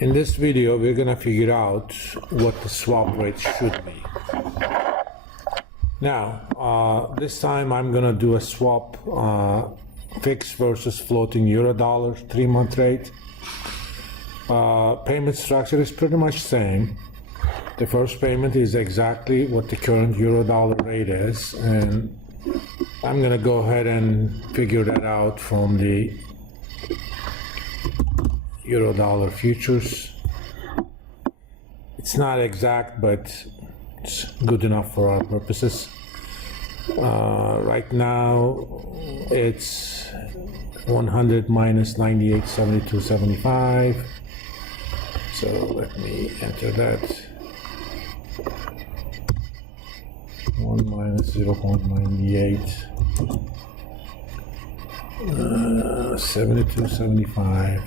In this video, we're gonna figure out what the swap rate should be. Now, this time I'm gonna do a swap fixed versus floating euro-dollar 3-month rate. Payment structure is pretty much same. The first payment is exactly what the current euro-dollar rate is, and I'm gonna go ahead and figure that out from the euro-dollar futures. It's not exact, but it's good enough for our purposes. Right now, it's 100 minus 98.7275. So let me enter that. 1 minus 0.98. 72.75.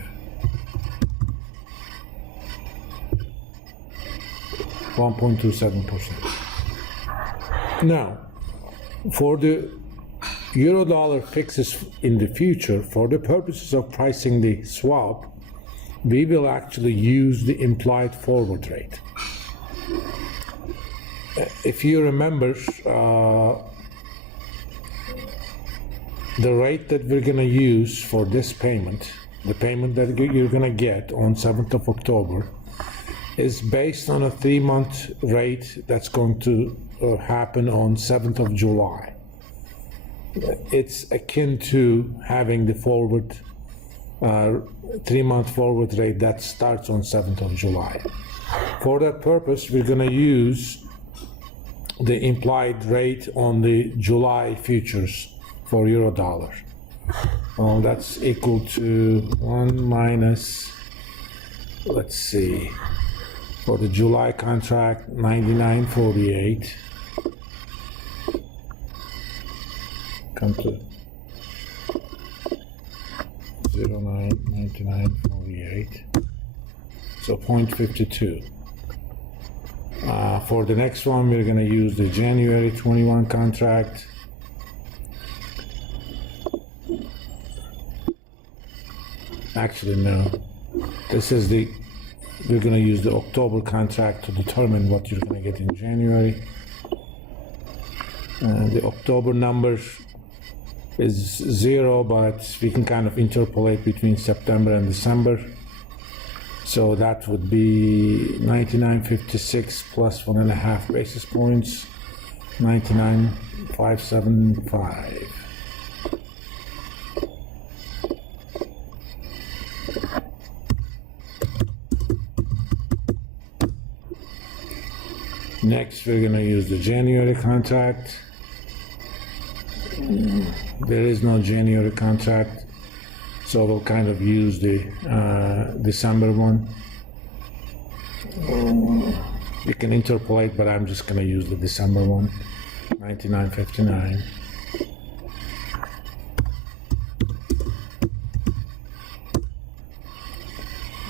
1.27%. Now, for the euro-dollar fixes in the future, for the purposes of pricing the swap, we will actually use the implied forward rate. If you remember, the rate that we're going to use for this payment, the payment that you're going to get on 7th of October, is based on a 3-month rate that's going to happen on 7th of July. It's akin to having the forward 3-month forward rate that starts on 7th of July. For that purpose, we're going to use the implied rate on the July futures for euro-dollar. That's equal to 1 minus, let's see, for the July contract, 99.48. Come to 99.48. So 0.52. For the next one, we're going to use the January 21 contract. Actually, no. This is the, we're going to use the October contract to determine what you're going to get in January. The October number is 0, but we can kind of interpolate between September and December. So that would be 99.56 plus 1.5 basis points, 99.575. Next, we're going to use the January contract. There is no January contract, so we'll kind of use the December one. You can interpolate, but I'm just going to use the December one, 99.59.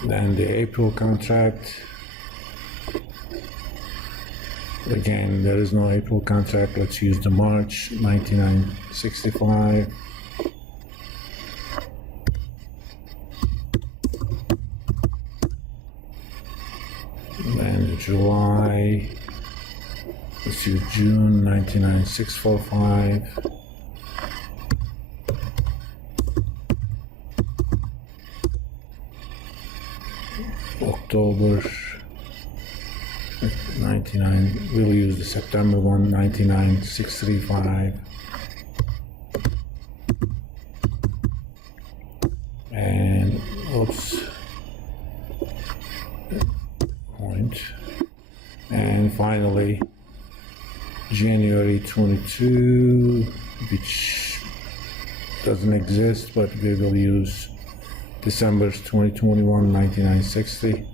Then the April contract. Again, there is no April contract. Let's use the March, 99.65. Then July, let's use June, 99.645. October, 99, we'll use the September one, 99.635. And, oops, point. And finally, January 22, which doesn't exist, but we will use December's 2021, 99.60.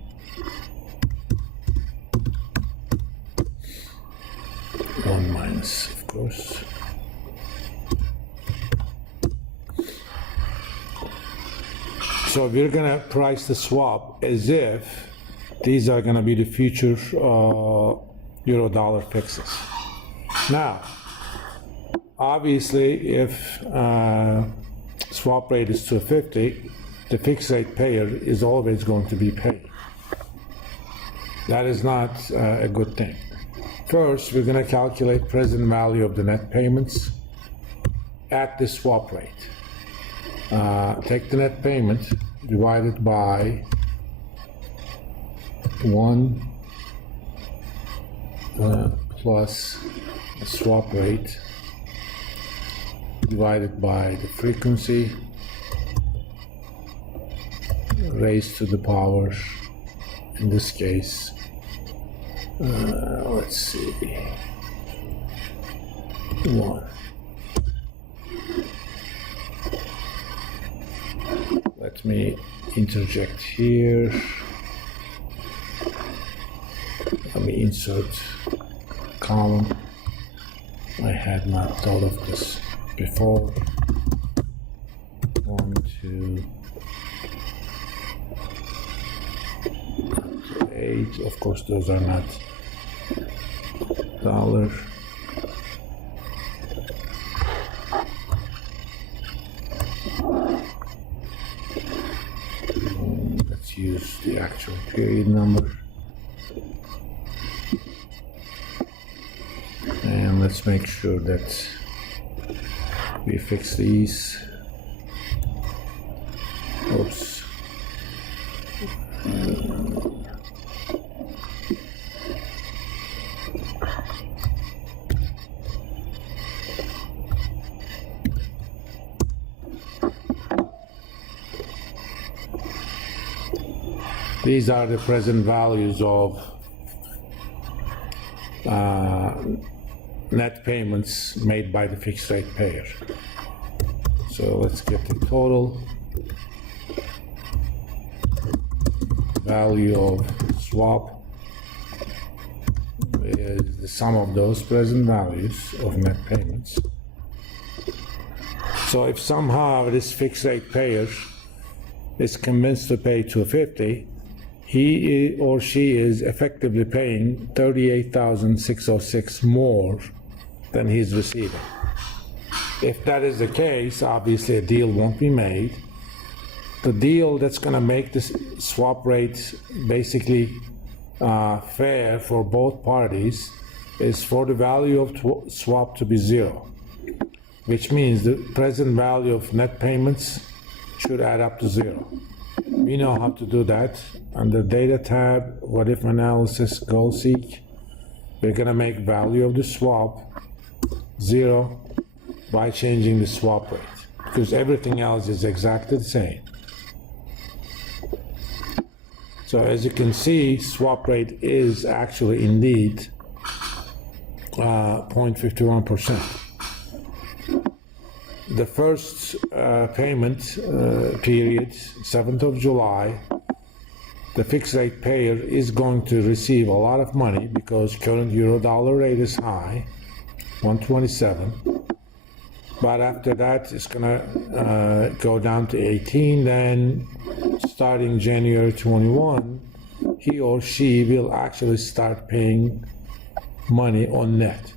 One minus, of course. So we're gonna price the swap as if these are gonna be the future euro-dollar fixes. Now, obviously, if swap rate is 250, the fixed rate payer is always going to be paid. That is not a good thing. First, we're going to calculate present value of the net payments at the swap rate. Take the net payment divided by 1 plus the swap rate divided by the frequency raised to the power, in this case, let's see, 1. Let me interject here. Let me insert column. I had not thought of this before. 1, 2, 8. Of course, those are not dollar. Let's use the actual period number. And let's make sure that we fix these. Oops. These are the present values of net payments made by the fixed rate payer. So let's get the total value of swap is the sum of those present values of net payments. So if somehow this fixed rate payer is convinced to pay $250, he or she is effectively paying $38,606 more than he's receiving. If that is the case, obviously a deal won't be made. The deal that's going to make this swap rate basically fair for both parties is for the value of swap to be 0, which means the present value of net payments should add up to 0. We know how to do that. Under Data tab, What If Analysis, Goal Seek, we're going to make value of the swap 0 by changing the swap rate, because everything else is exactly the same. So as you can see, swap rate is actually indeed 0.51%. The first payment period, 7th of July, the fixed rate payer is going to receive a lot of money because current euro-dollar rate is high, 127. But after that, it's going to go down to 18. Then, starting January 21, he or she will actually start paying money on net.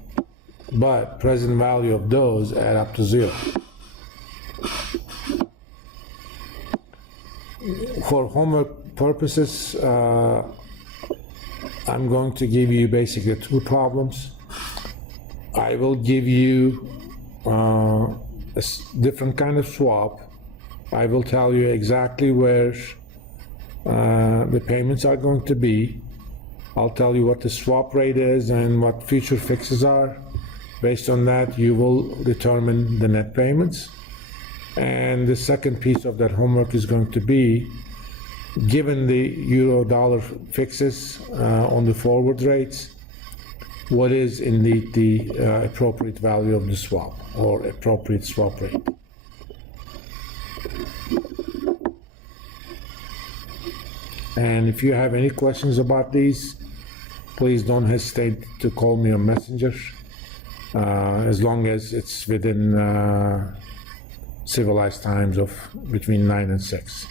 But present value of those add up to 0. For homework purposes, I'm going to give you basically 2 problems. I will give you a different kind of swap. I will tell you exactly where the payments are going to be. I'll tell you what the swap rate is and what future fixes are. Based on that, you will determine the net payments. And the second piece of that homework is going to be, given the euro-dollar fixes on the forward rates, what is indeed the appropriate value of the swap or appropriate swap rate. And if you have any questions about these, please don't hesitate to call me on Messenger, as long as it's within civilized times of between 9 and 6.